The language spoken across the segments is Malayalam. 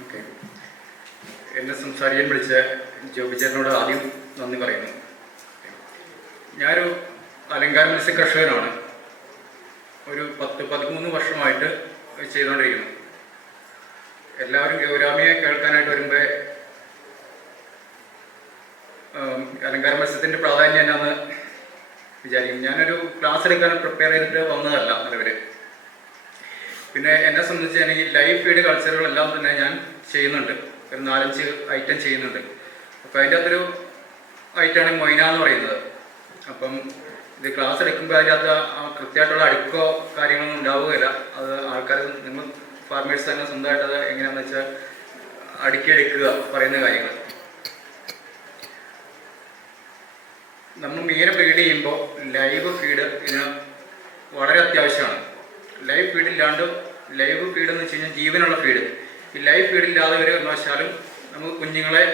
ഓക്കെ, എന്നെ സംസാരിക്കാൻ വിളിച്ച ജോബിച്ചേട്ടനോട് ആദ്യം നന്ദി പറയുന്നു. ഞാനൊരു അലങ്കാര മത്സ്യ കർഷകനാണ്. ഒരു 10-13 വർഷമായിട്ട് ചെയ്തുകൊണ്ടിരിക്കുന്നു. എല്ലാവരും ഗൗരാമിയെ കേൾക്കാനായിട്ട് വരുമ്പോൾ അലങ്കാര മത്സ്യത്തിൻ്റെ പ്രാധാന്യം എന്നാന്ന് വിചാരിക്കും. ഞാനൊരു ക്ലാസ് എടുക്കാൻ പ്രിപ്പയർ ചെയ്തിട്ട് വന്നതല്ല നിലവിൽ. പിന്നെ എന്നെ സംബന്ധിച്ച് എനിക്ക് ലൈവ് ഫീഡ് കൾച്ചറുകളെല്ലാം തന്നെ ഞാൻ ചെയ്യുന്നുണ്ട്. ഒരു 4-5 ഐറ്റം ചെയ്യുന്നുണ്ട്. അപ്പോൾ അതിൻ്റെ അകത്തൊരു ഐറ്റമാണ് മൊയ്ന എന്ന് പറയുന്നത്. അപ്പം ഇത് ക്ലാസ് എടുക്കുമ്പോൾ അതിൻ്റെ അകത്ത് കൃത്യമായിട്ടുള്ള അടുക്കോ കാര്യങ്ങളൊന്നും ഉണ്ടാവുകയില്ല. അത് ആൾക്കാർ, നിങ്ങൾ ഫാർമേഴ്സ് തന്നെ സ്വന്തമായിട്ട് അത് എങ്ങനെയാണെന്ന് വെച്ചാൽ അടുക്കിയെടുക്കുക പറയുന്ന കാര്യങ്ങൾ. നമ്മൾ മീനെ ഫീഡ് ചെയ്യുമ്പോൾ ലൈവ് ഫീഡ് ഇതിന് വളരെ അത്യാവശ്യമാണ്. ലൈവ് ഫീഡില്ലാണ്ട്, ലൈവ് ഫീഡ് എന്ന് വെച്ച് കഴിഞ്ഞാൽ ജീവനുള്ള ഫീഡ്. ഈ ലൈവ് ഫീഡില്ലാതെ ഒരു കാരണവശാലും നമുക്ക് കുഞ്ഞുങ്ങളെ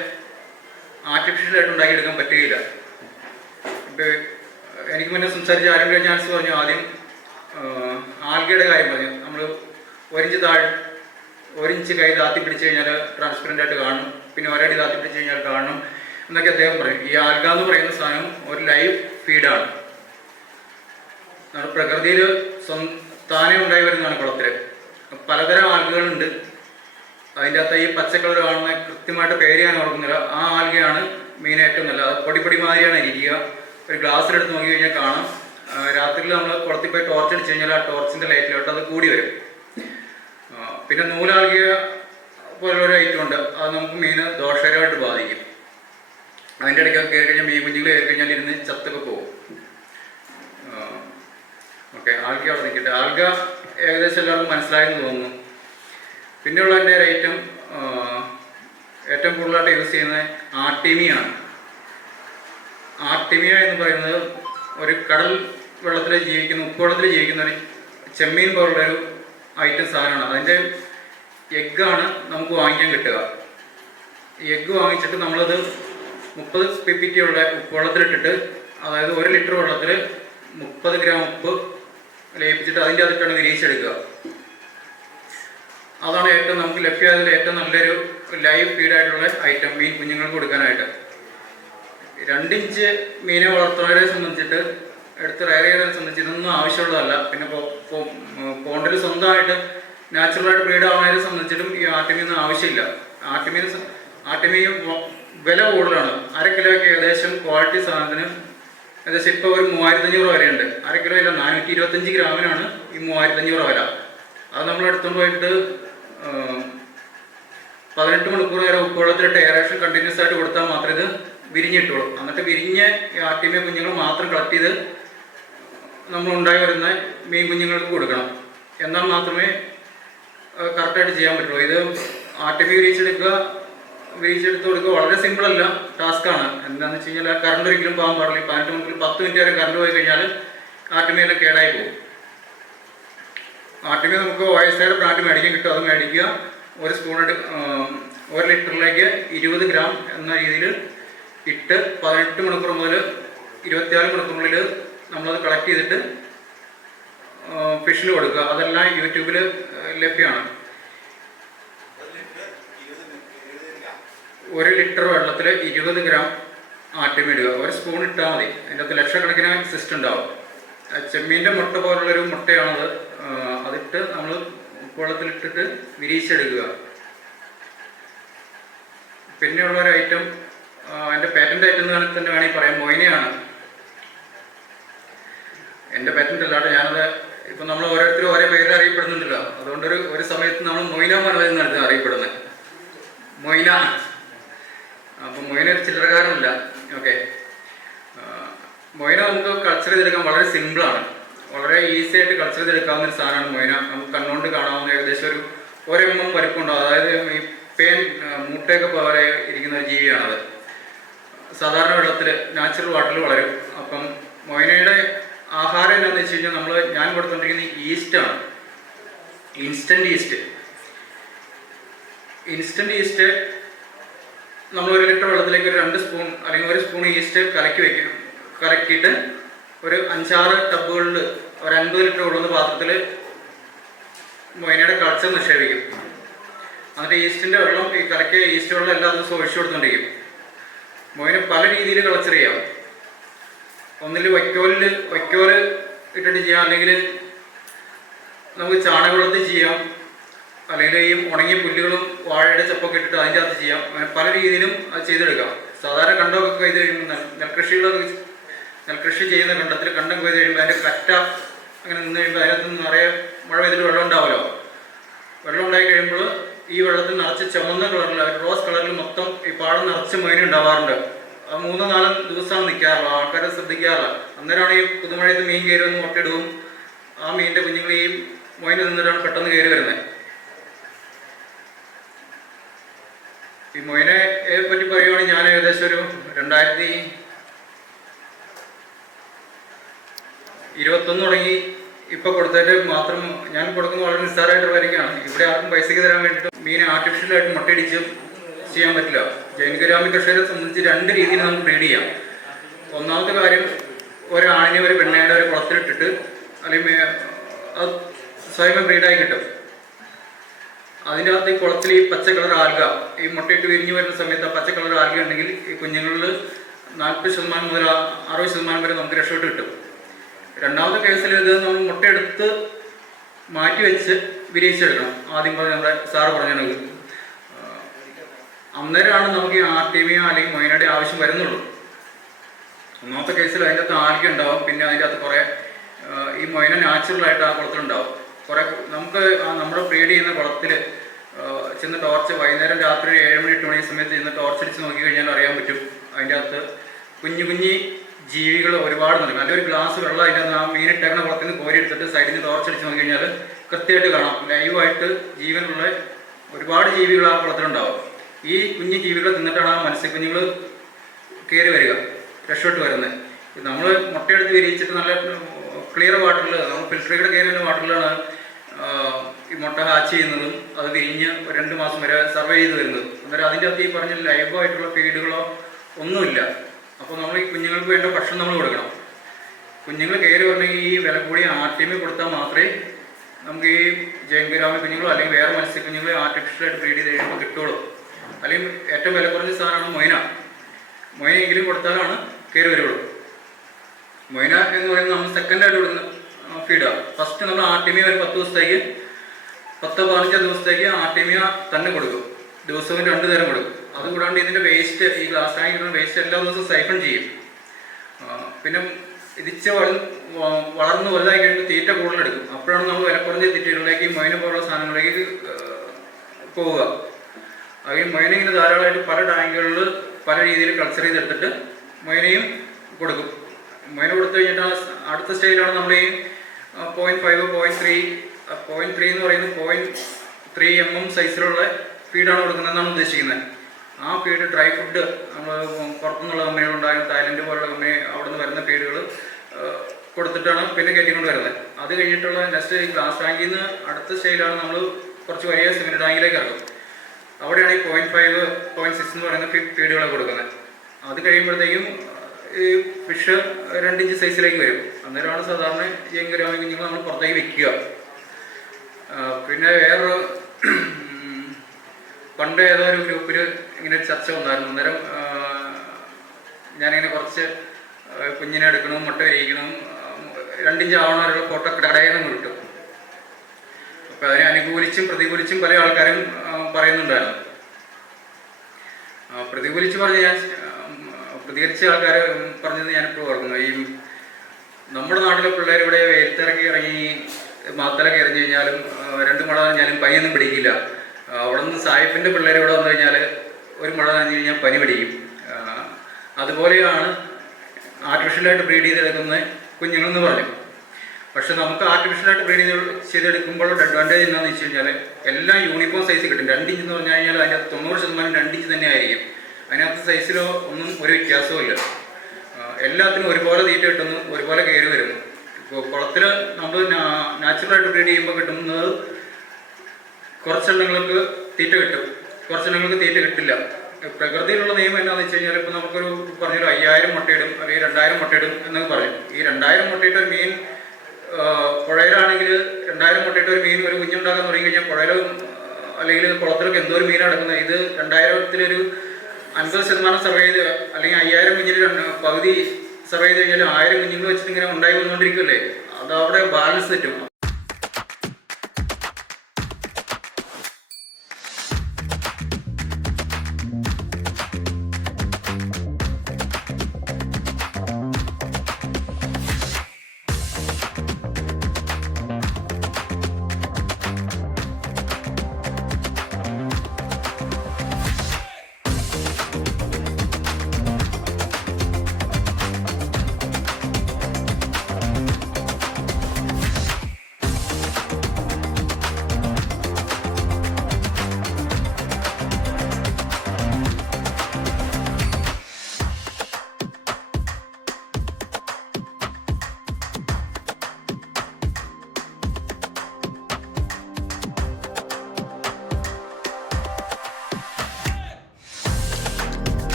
ആർട്ടിഫിഷ്യലായിട്ട് ഉണ്ടാക്കിയെടുക്കാൻ പറ്റുകയില്ല. ഇപ്പോൾ എനിക്ക് മുന്നേ സംസാരിച്ച ആരെങ്കിലും ചാൻസ് പറഞ്ഞു, ആദ്യം ആൽഗയുടെ കാര്യം പറഞ്ഞു. നമ്മൾ 1 ഇഞ്ച് കൈ താത്തി പിടിച്ച് കഴിഞ്ഞാൽ ട്രാൻസ്പെറൻ്റ് ആയിട്ട് കാണും, പിന്നെ ഒരടി താത്തി പിടിച്ച് കഴിഞ്ഞാൽ കാണും എന്നൊക്കെ അദ്ദേഹം പറയും. ഈ ആൽഗ എന്ന് പറയുന്ന സാധനം ഒരു ലൈവ് ഫീഡാണ്. നമ്മുടെ പ്രകൃതിയിൽ താനെ ഉണ്ടായി വരുന്നതാണ്. കുളത്തിൽ പലതരം ആൽഗകളുണ്ട്. അതിൻ്റെ അകത്ത് ഈ പച്ചക്കളർ കാണുന്ന കൃത്യമായിട്ട് പേര് ഞാൻ ഓർക്കുന്നില്ല. ആ ആൽഗയാണ് മീൻ ഏറ്റവും നല്ലത്. അത് പൊടി മാതിരിയാണ് ഇരിക്കുക. ഒരു ഗ്ലാസ്സിലെടുത്ത് നോക്കി കഴിഞ്ഞാൽ കാണാം. രാത്രിയിൽ നമ്മൾ കുളത്തിൽ പോയി ടോർച്ച് അടിച്ച് കഴിഞ്ഞാൽ ആ ടോർച്ചിൻ്റെ ലൈറ്റിലോട്ട് അത് കൂടി വരും. പിന്നെ നൂലാൽഗിയ പോലുള്ളൊരു ഐറ്റം ഉണ്ട്. അത് നമുക്ക് മീന് ദോഷകരമായിട്ട് ബാധിക്കും. അതിൻ്റെ ഇടയ്ക്കൊക്കെ കയറി കഴിഞ്ഞാൽ മീൻ കുഞ്ഞുങ്ങൾ കയറി കഴിഞ്ഞാൽ ഇരുന്ന് ചത്തൊക്കെ പോകും. ഓക്കെ, ആൽഗ അവിടെ നിൽക്കട്ടെ. ആൽഗ ഏകദേശം എല്ലാവർക്കും മനസ്സിലായെന്ന് തോന്നുന്നു. പിന്നെയുള്ള എൻ്റെ ഒരു ഐറ്റം ഏറ്റവും കൂടുതലായിട്ട് യൂസ് ചെയ്യുന്നത് ആർട്ടിമിയാണ്. ആർട്ടിമിയ എന്ന് പറയുന്നത് ഒരു കടൽ വെള്ളത്തിൽ ജീവിക്കുന്ന, ഉപ്പുവെള്ളത്തിൽ ജീവിക്കുന്ന ഒരു ചെമ്മീൻ പോലുള്ളൊരു ഐറ്റം സാധനമാണ്. അതിൻ്റെ എഗ്ഗാണ് നമുക്ക് വാങ്ങിക്കാൻ കിട്ടുക. ഈ എഗ്ഗ് വാങ്ങിച്ചിട്ട് നമ്മളത് 30 ppt ഉള്ള ഉപ്പുവെള്ളത്തിലിട്ടിട്ട്, അതായത് 1 ലിറ്റർ വെള്ളത്തിൽ 30 ഗ്രാം ഉപ്പ് ലയിപ്പിച്ചിട്ട് അതിൻ്റെ അതിട്ടാണ് വിരിയിച്ചെടുക്കുക. അതാണ് ഏറ്റവും നമുക്ക് ലഭ്യമായതിൽ ഏറ്റവും നല്ലൊരു ലൈവ് ഫീഡായിട്ടുള്ള ഐറ്റം മീൻ കുഞ്ഞുങ്ങൾക്ക് കൊടുക്കാനായിട്ട്. 2 ഇഞ്ച് മീനെ വളർത്തുന്നവരെ സംബന്ധിച്ചിട്ട്, എടുത്ത് റയർ ചെയ്തവരെ സംബന്ധിച്ച് ഇതൊന്നും ആവശ്യമുള്ളതല്ല. പിന്നെ പോണ്ടിൽ സ്വന്തമായിട്ട് നാച്ചുറലായിട്ട് ബ്രീഡ് ആവുന്നവരെ സംബന്ധിച്ചിട്ടും ഈ ആർട്ടിമീനൊന്നും ആവശ്യമില്ല. ആർട്ടിമീ വില കൂടുതലാണ്. 1/2 കിലോയ്ക്ക് ഏകദേശം ക്വാളിറ്റി സാധനത്തിന് ഏകദേശം ഇപ്പോൾ ഒരു 3500 വരെയുണ്ട്. 1/2 കിലോ ഇല്ല, 425 ഗ്രാമിനാണ് ഈ 3500 വില. അത് നമ്മൾ എടുത്തുകൊണ്ട് പോയിട്ട് 18 മണിക്കൂർ വരെ ഉപ്പുവെള്ളത്തിലിട്ട് എയറേഷൻ കണ്ടിന്യൂസ് ആയിട്ട് കൊടുത്താൽ മാത്രമേ ഇത് വിരിഞ്ഞിട്ടുള്ളൂ. എന്നിട്ട് വിരിഞ്ഞ ആർട്ടിമിയ കുഞ്ഞുങ്ങൾ മാത്രം കളക്ട് ചെയ്ത് നമ്മൾ ഉണ്ടായി വരുന്ന മീൻ കുഞ്ഞുങ്ങൾക്ക് കൊടുക്കണം. എന്നാൽ മാത്രമേ കറക്റ്റായിട്ട് ചെയ്യാൻ പറ്റുള്ളൂ. ഇത് ആർട്ടിമിയ വിരിച്ചെടുത്ത് കൊടുക്കുക വളരെ സിമ്പിളല്ല, ടാസ്ക്കാണ്. എന്താണെന്ന് വെച്ച് കഴിഞ്ഞാൽ കറണ്ട് ഒരിക്കലും പോകാൻ പാടില്ല. 18 മണിക്കൂർ 10 മിനിറ്റ് വരെ കറണ്ട് പോയി കഴിഞ്ഞാൽ ആർട്ടിമിയെല്ലാം കേടായി പോകും. ആർട്ടിമിയ നമുക്ക് OSIയുടെ ബ്രാൻഡ് മേടിക്കാൻ കിട്ടും. അത് മേടിക്കുക. 1 സ്പൂൺ 1 ലിറ്ററിലേക്ക് 20 ഗ്രാം എന്ന രീതിയിൽ ഇട്ട് 18 മണിക്കൂർ മുതൽ 24 മണിക്കൂറിനുള്ളിൽ നമ്മളത് കളക്ട് ചെയ്തിട്ട് ഫിഷിന് കൊടുക്കുക. അതെല്ലാം യൂട്യൂബിൽ ലഭ്യമാണ്. 1 ലിറ്റർ വെള്ളത്തിൽ 20 ഗ്രാം ആർട്ടിമി ഇടുക. 1 സ്പൂൺ ഇട്ടാൽ മതി. അതിൻ്റെ അകത്ത് ലക്ഷക്കണക്കിന് സിസ്റ്റം ഉണ്ടാവും. ചെമ്മീൻ്റെ മുട്ട പോലുള്ളൊരു മുട്ടയാണത്. അതിട്ട് നമ്മൾ ഉപ്പുവെള്ളത്തിലിട്ടിട്ട് വിരിയിച്ചെടുക്കുക. പിന്നെയുള്ളൊരു ഐറ്റം, എൻ്റെ പാറ്റൻ്റ് ഐറ്റം എന്ന് തന്നെ വേണമെങ്കിൽ പറയാം, മൊയ്നയാണ്. എൻ്റെ പാറ്റൻ്റ് അല്ലാണ്ട് ഞാനത് ഇപ്പം നമ്മൾ ഓരോരുത്തരും ഓരോ പേരിൽ അറിയപ്പെടുന്നുണ്ടല്ലോ. അതുകൊണ്ടൊരു സമയത്ത് നമ്മൾ മൊയ്ന മനോഹരനാണ് അറിയപ്പെടുന്നത്. മൊയ്ന. അപ്പം മൊയ്ന ഒരു ചില്ലറക്കാരനല്ല. ഓക്കെ, മൊയ്ന നമുക്ക് കൾച്ചർ ചെയ്തെടുക്കാൻ വളരെ സിമ്പിളാണ്. വളരെ ഈസി ആയിട്ട് കൾച്ചർ ചെയ്തെടുക്കാവുന്ന ഒരു സാധനമാണ് മൊയ്ന. നമുക്ക് കണ്ണുകൊണ്ട് കാണാവുന്ന ഏകദേശം ഒരു 1 mm വലിപ്പമുണ്ടാവും. അതായത് ഈ പേൻ മുട്ടയൊക്കെ പോലെ ഇരിക്കുന്ന ഒരു ജീവിയാണത്. സാധാരണ വെള്ളത്തിൽ നാച്ചുറൽ വാട്ടറിൽ വളരും. അപ്പം മൊയ്നയുടെ ആഹാരം എന്താണെന്ന് വെച്ച് കഴിഞ്ഞാൽ ഞാൻ കൊടുത്തുകൊണ്ടിരിക്കുന്നത് ഈസ്റ്റാണ്. ഇൻസ്റ്റൻറ്റ് ഈസ്റ്റ് നമ്മൾ 1 ലിറ്റർ വെള്ളത്തിലേക്ക് ഒരു 2 സ്പൂൺ അല്ലെങ്കിൽ 1 സ്പൂൺ ഈസ്റ്റ് കലക്കിയിട്ട് ഒരു 5-6 ടബുകളിൽ ഒരു 50 ലിറ്റർ കൊള്ളുന്ന പാത്രത്തിൽ മൊയ്നയുടെ കൾച്ചർ നിക്ഷേപിക്കും. എന്നിട്ട് ഈസ്റ്റിൻ്റെ വെള്ളം ഈ കലക്കിയ ഈസ്റ്റ് വെള്ളം എല്ലാ ദിവസവും ഒഴിച്ചു കൊടുത്തോണ്ടിരിക്കും. മൊയിന് പല രീതിയിൽ കളച്ചർ ചെയ്യാം. ഒന്നിൽ വൈക്കോല് ഇട്ടിട്ട് ചെയ്യാം, അല്ലെങ്കിൽ നമുക്ക് ചാണകവെള്ളത്തിൽ ചെയ്യാം, അല്ലെങ്കിൽ ഈ ഉണങ്ങിയ പുല്ലുകളും വാഴയുടെ ചപ്പൊക്കെ ഇട്ടിട്ട് അതിൻ്റെ അകത്ത് ചെയ്യാം. അങ്ങനെ പല രീതിയിലും അത് ചെയ്തെടുക്കാം. സാധാരണ കണ്ടമൊക്കെ കൊയ്ത് കഴിയുമ്പോൾ നെൽകൃഷി ചെയ്യുന്ന കണ്ടത്തിൽ കണ്ടം കൊയ്ത് കഴിയുമ്പോൾ അതിൻ്റെ കറ്റ അങ്ങനെ നിന്ന് കഴിയുമ്പോൾ അതിനകത്ത് നിറയെ മഴ പെയ്തിട്ട് വെള്ളം ഉണ്ടാവുമല്ലോ. വെള്ളം ഉണ്ടായി കഴിയുമ്പോൾ ഈ വെള്ളത്തിൽ നിറച്ച് ചുമന്ന കളറിൽ റോസ് കളറിൽ മൊത്തം ഈ പാടം നിറച്ച് മൊയിന് ഉണ്ടാവാറുണ്ട്. ആ 3-4 ദിവസമാണ് നിൽക്കാറുള്ളത്. ആൾക്കാരെ ശ്രദ്ധിക്കാറില്ല. അന്നേരമാണ് ഈ പുതുമഴയത്ത് മീൻ കയറി വന്ന് മുട്ടയിടും. ആ മീനിൻ്റെ കുഞ്ഞുങ്ങൾ ഈ മൊയിന് നിന്നിട്ടാണ് പെട്ടെന്ന് കയറി വരുന്നത്. ഈ മൊയിനെ പറ്റി പറയുകയാണെങ്കിൽ ഞാൻ ഏകദേശം ഒരു 2021 തുടങ്ങി ഇപ്പോൾ കൊടുത്തതിൻ്റെ മാത്രം ഞാൻ കൊടുക്കുന്ന വളരെ നിസ്സാരമായിട്ടുള്ള കാര്യമാണ്. ഇവിടെ ആർക്കും പൈസയ്ക്ക് തരാൻ വേണ്ടിയിട്ട് മീനെ ആർട്ടിഫിഷ്യലായിട്ട് മുട്ടയിടിച്ച് ചെയ്യാൻ പറ്റില്ല. ജൈനഗ്രാമി കർഷകരെ സംബന്ധിച്ച് 2 രീതിയിൽ നമുക്ക് ബ്രീഡ് ചെയ്യാം. ഒന്നാമത്തെ കാര്യം, ഒരാണിനെ ഒരു പെണ്ണേൻ്റെ ഒരു കുളത്തിലിട്ടിട്ട് അല്ലെങ്കിൽ അത് സ്വയം ബ്രീഡായി കിട്ടും. അതിൻ്റെ അകത്ത് ഈ കുളത്തിൽ ഈ പച്ച കളർ ആൽഗ ഈ മുട്ടയിട്ട് വിരിഞ്ഞു വരുന്ന സമയത്ത് ആ പച്ച കളർ ആൽഗ ഉണ്ടെങ്കിൽ ഈ കുഞ്ഞുങ്ങളിൽ 40% മുതൽ 60% വരെ നമുക്ക് രക്ഷപ്പെട്ട് കിട്ടും. രണ്ടാമത്തെ കേസിൽ ഇത് നമ്മൾ മുട്ടയെടുത്ത് മാറ്റി വെച്ച് വിരിയിച്ചെടുക്കണം. ആദ്യം പറഞ്ഞ നമ്മുടെ സാറ് പറഞ്ഞത് അന്നേരമാണ് നമുക്ക് ഈ ആർട്ടിമിയ അല്ലെങ്കിൽ മൊയിനയുടെ ആവശ്യം വരുന്നുള്ളൂ. ഒന്നാമത്തെ കേസിൽ അതിൻ്റെ അകത്ത് ആൽഗ ഉണ്ടാവും. പിന്നെ അതിൻ്റെ അകത്ത് കുറേ ഈ മൊയിന നാച്ചുറലായിട്ട് ആ കുളത്തിലുണ്ടാവും. കുറേ നമുക്ക് നമ്മുടെ ബ്രീഡ് ചെയ്യുന്ന കുളത്തിൽ ചെന്ന് ടോർച്ച് വൈകുന്നേരം രാത്രി 7 മണി 8 മണി സമയത്ത് ചെന്ന് ടോർച്ച് അടിച്ച് നോക്കി കഴിഞ്ഞാൽ അറിയാൻ പറ്റും. അതിൻ്റെ അകത്ത് കുഞ്ഞു ജീവികൾ ഒരുപാട് ഉണ്ട്. നല്ലൊരു ഗ്ലാസ് വെള്ളം അതിൻ്റെ ആ മീനിട്ടേക്കുന്ന കുളത്തിൽ നിന്ന് കോരി എടുത്തിട്ട് സൈഡിൽ നിന്ന് ടോർച്ച് അടിച്ച് നോക്കി കഴിഞ്ഞാൽ കൃത്യമായിട്ട് കാണാം. ലൈവായിട്ട് ജീവനുള്ള ഒരുപാട് ജീവികൾ ആ കുളത്തിലുണ്ടാവും. ഈ കുഞ്ഞു ജീവികളെ തിന്നിട്ടാണ് ആ മത്സ്യക്കുഞ്ഞുങ്ങൾ കയറി വരിക, രക്ഷപ്പെട്ട് വരുന്നത്. നമ്മൾ മുട്ടയെടുത്ത് വിരിയിച്ചിട്ട് നല്ല ക്ലിയർ വാട്ടറിൽ, നമ്മൾ ഫിൽറ്ററിയുടെ കയറി വരുന്ന വാട്ടറിലാണ് ഈ മുട്ട ഹാച്ച് ചെയ്യുന്നതും അത് വിരിഞ്ഞ് 2 മാസം വരെ സർവൈവ് ചെയ്ത് വരുന്നത്. അന്നേരം അതിൻ്റെ അകത്ത് ഈ പറഞ്ഞ ലൈവായിട്ടുള്ള ഫീഡുകളോ ഒന്നുമില്ല. അപ്പോൾ നമ്മൾ ഈ കുഞ്ഞുങ്ങൾക്ക് വേണ്ട ഭക്ഷണം നമ്മൾ കൊടുക്കണം. കുഞ്ഞുങ്ങൾ കയറി വരണമെങ്കിൽ ഈ വില കൂടിയ ആർട്ടിമി കൊടുത്താൽ മാത്രമേ നമുക്ക് ഈ ജൈവഗ്രാമി കുഞ്ഞുങ്ങളോ അല്ലെങ്കിൽ വേറെ മത്സ്യക്കുഞ്ഞുങ്ങളെ ആർട്ടിഫിഷ്യലായിട്ട് ബ്രീഡ് ചെയ്ത് കഴിയുമ്പോൾ കിട്ടുള്ളൂ. അല്ലെങ്കിൽ ഏറ്റവും വില കുറഞ്ഞ സാധനമാണ് മൊയിനെങ്കിലും കൊടുത്താലാണ് കയറി വരുള്ളൂ. മൊയിന എന്ന് പറയുന്നത് നമ്മൾ സെക്കൻഡായിട്ട് കൊടുക്കുന്ന ഫീഡാണ്. ഫസ്റ്റ് നമ്മൾ ആർട്ടിമിയ ഒരു 10-15 ദിവസത്തേക്ക് ആർട്ടിമിയ തന്നെ കൊടുക്കും. ദിവസവും 2 തരം കൊടുക്കും. അതുകൂടാണ്ട് ഇതിൻ്റെ വേസ്റ്റ്, ഈ ഗ്ലാസ് ടാങ്കിലുള്ള വേസ്റ്റ് എല്ലാ ദിവസവും സൈഫൺ ചെയ്യും. പിന്നെ ഇതിച്ച് വളർന്ന് വലുതായി കഴിയുമ്പോൾ തീറ്റ കൂടുതലെടുക്കും. അപ്പോഴാണ് നമ്മൾ വില കുറഞ്ഞ തീറ്റകളിലേക്ക് മൊയിന പോലുള്ള സാധനങ്ങളിലേക്ക് പോവുക. അത് ഈ മൊയിനിങ്ങനെ ധാരാളമായിട്ട് പല ടാങ്കുകളിൽ പല രീതിയിൽ കൾച്ചർ ചെയ്തെടുത്തിട്ട് മൊയിനയും കൊടുക്കും. മൊയിന കൊടുത്തു കഴിഞ്ഞിട്ട് അടുത്ത സ്റ്റേജിലാണ് നമ്മൾ ഈ 0.5, 0.3 എന്ന് പറയുന്നത് 0.3 mm സൈസിലുള്ള ഫീഡാണ് കൊടുക്കുന്നതെന്നാണ് ഉദ്ദേശിക്കുന്നത്. ആ ഫീഡ് ഡ്രൈ ഫുഡ് നമ്മൾ പുറത്തുനിന്നുള്ള കമ്പനികളുണ്ടാകും, തായ്ലൻഡ് പോലുള്ള കമ്പനി അവിടെ നിന്ന് വരുന്ന ഫീഡുകൾ കൊടുത്തിട്ടാണ് പിന്നെ കയറ്റിക്കൊണ്ട് വരുന്നത്. അത് കഴിഞ്ഞിട്ടുള്ള നെക്സ്റ്റ് ഈ ഗ്ലാസ് ടാങ്കിൽ നിന്ന് അടുത്ത സ്റ്റേജിലാണ് നമ്മൾ കുറച്ച് വലിയ സിമെൻറ്റ് ടാങ്കിലേക്ക് ഇറങ്ങും. അവിടെയാണ് ഈ 0.5, 0.6 എന്ന് പറയുന്ന ഫീഡുകളെ കൊടുക്കുന്നത്. അത് കഴിയുമ്പോഴത്തേക്കും ഈ ഫിഷ് 2 ഇഞ്ച് സൈസിലേക്ക് വരും. അന്നേരമാണ് സാധാരണ ജൈവഗ്രാമി കുഞ്ഞുങ്ങൾ നമ്മൾ പുറത്തേക്ക് വെക്കുക. പിന്നെ വേറൊരു പണ്ട് ഏതോ ഒരു ഗ്രൂപ്പിൽ ഇങ്ങനെ ചർച്ച വന്നായിരുന്നു. അന്നേരം ഞാനിങ്ങനെ കുറച്ച് കുഞ്ഞിനെ എടുക്കണം, മുട്ട വിരിയിക്കണം, 2 ഇഞ്ച് ആവണവരുള്ള ഫോട്ടോ കടയിൽ നിന്ന് കിട്ടും. അപ്പോൾ അതിനെ അനുകൂലിച്ചും പ്രതികൂലിച്ചും പല ആൾക്കാരും പറയുന്നുണ്ടായിരുന്നു. പ്രതികരിച്ച ആൾക്കാർ പറഞ്ഞത് ഞാനിപ്പോൾ ഓർക്കുന്നു. ഈ നമ്മുടെ നാട്ടിലെ പിള്ളേർ ഇവിടെ വെയിലത്തിറങ്ങി ഇറങ്ങി മാത്തലൊക്കെ എറിഞ്ഞു കഴിഞ്ഞാലും 2 മഴ നനഞ്ഞാലും പനിയൊന്നും പിടിക്കില്ല. അവിടെ നിന്ന് സായിപ്പിൻ്റെ പിള്ളേർ ഇവിടെ വന്നു കഴിഞ്ഞാൽ 1 മഴ നനഞ്ഞു കഴിഞ്ഞാൽ പനി പിടിക്കും. അതുപോലെയാണ് ആർട്ടിഫിഷ്യലായിട്ട് ബ്രീഡ് ചെയ്തെടുക്കുന്ന കുഞ്ഞുങ്ങളെന്ന് പറഞ്ഞു. പക്ഷെ നമുക്ക് ആർട്ടിഫിഷ്യലായിട്ട് ബ്രീഡ് ചെയ്തെടുക്കുമ്പോൾ അഡ്വാൻറ്റേജ് എന്താണെന്ന് വെച്ച് കഴിഞ്ഞാൽ എല്ലാം യൂണിഫോം സൈസ് കിട്ടും. 2 ഇഞ്ച് എന്ന് പറഞ്ഞു കഴിഞ്ഞാൽ അതിൻ്റെ 90% 2 ഇഞ്ച് തന്നെ ആയിരിക്കും. അതിനകത്ത് സൈസിലോ ഒന്നും ഒരു വ്യത്യാസവും ഇല്ല. എല്ലാത്തിനും ഒരുപോലെ തീറ്റ കിട്ടുന്നു, ഒരുപോലെ കയറി വരുന്നു. ഇപ്പോൾ കുളത്തിൽ നമ്മൾ നാച്ചുറലായിട്ട് ബ്രീഡ് ചെയ്യുമ്പോൾ കിട്ടുന്നത് കുറച്ചെണ്ണങ്ങൾക്ക് തീറ്റ കിട്ടും, കുറച്ചെണ്ണങ്ങൾക്ക് തീറ്റ കിട്ടില്ല. പ്രകൃതിയിലുള്ള നിയമം എന്താണെന്ന് വെച്ച് കഴിഞ്ഞാൽ ഇപ്പോൾ നമുക്കൊരു പറഞ്ഞൊരു 5000 മുട്ടയിടും അല്ലെങ്കിൽ 2000 മുട്ടയിടും എന്നൊക്കെ പറയും. ഈ 2000 മുട്ടയിട്ട ഒരു മീൻ പുഴയിലാണെങ്കിൽ 2000 മുട്ടയിട്ട ഒരു മീൻ ഒരു കുഞ്ഞുണ്ടാക്കാൻ തുടങ്ങി കഴിഞ്ഞാൽ പുഴയിൽ അല്ലെങ്കിൽ കുളത്തിലൊക്കെ എന്തോ ഒരു മീൻ കിടക്കുന്നത്. ഇത് 2000-ത്തിലൊരു 50% സർവേ ചെയ്ത് അല്ലെങ്കിൽ 5000 കുഞ്ഞിൽ പകുതി സർവേ ചെയ്ത് കഴിഞ്ഞാൽ 1000 കുഞ്ഞുങ്ങൾ വെച്ചിട്ട് ഇങ്ങനെ ഉണ്ടായി വന്നുകൊണ്ടിരിക്കുമല്ലേ. അത് അവിടെ ബാലൻസ് തെറ്റും.